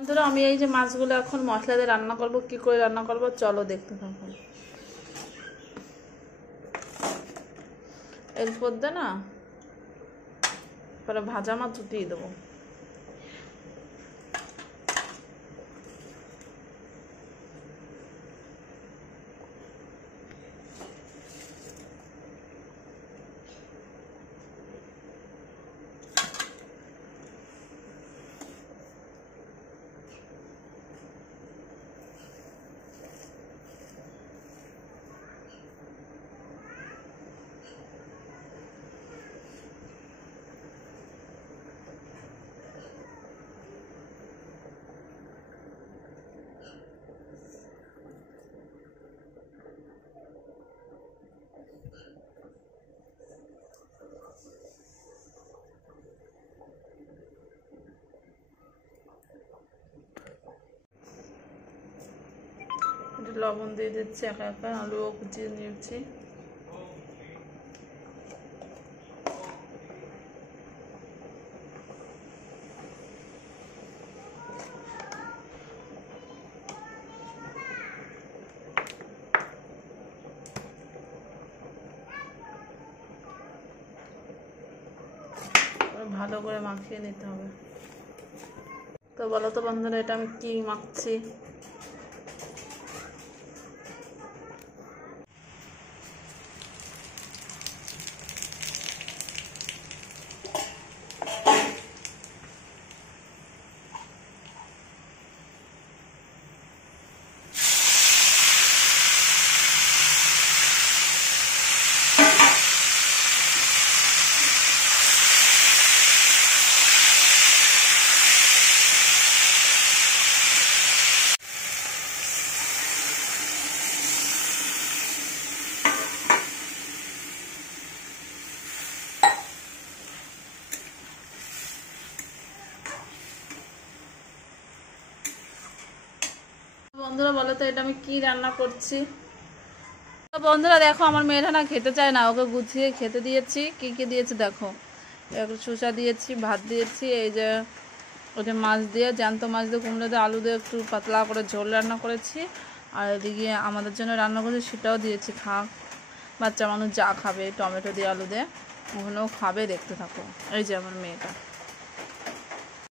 বন্ধুরা আমি এই যে মাছগুলো এখন মশলা দিয়ে রান্না করব, কি করে রান্না করব চলো দেখতে থাকো। এরপর দিয়ে না পরে ভাজা মাছ উঠিয়ে দেবো। লবণ দিয়ে দিচ্ছি, একা একা আলুও কুচিয়ে নিয়েছি। ভালো করে মাখিয়ে নিতে হবে। তো বলো তো বন্ধুরা এটা আমি কি মাখছি। বন্ধুরা বলো তো এটা আমি কি রান্না করছি। তো বন্ধুরা দেখো আমার মেয়েরা না খেতে চায় না, ওকে গুছিয়ে খেতে দিয়েছি। কি কি দিয়েছি দেখো, একটু শসা দিয়েছি, ভাত দিয়েছি, এই যে ওটা মাছ দিয়ে, জ্যান্ত মাছ দিয়ে কুমড়ো দিয়ে আলু দিয়ে একটু পাতলা করে ঝোল রান্না করেছি। আর এদিকে আমাদের জন্য রান্না করেছি সেটাও দিয়েছি, বাচ্চা মানুষ যা খাবে টমেটো দিয়ে আলু দিয়ে ওখানেও খাবে, দেখতে থাকো। এই যে আমার মেয়েটা।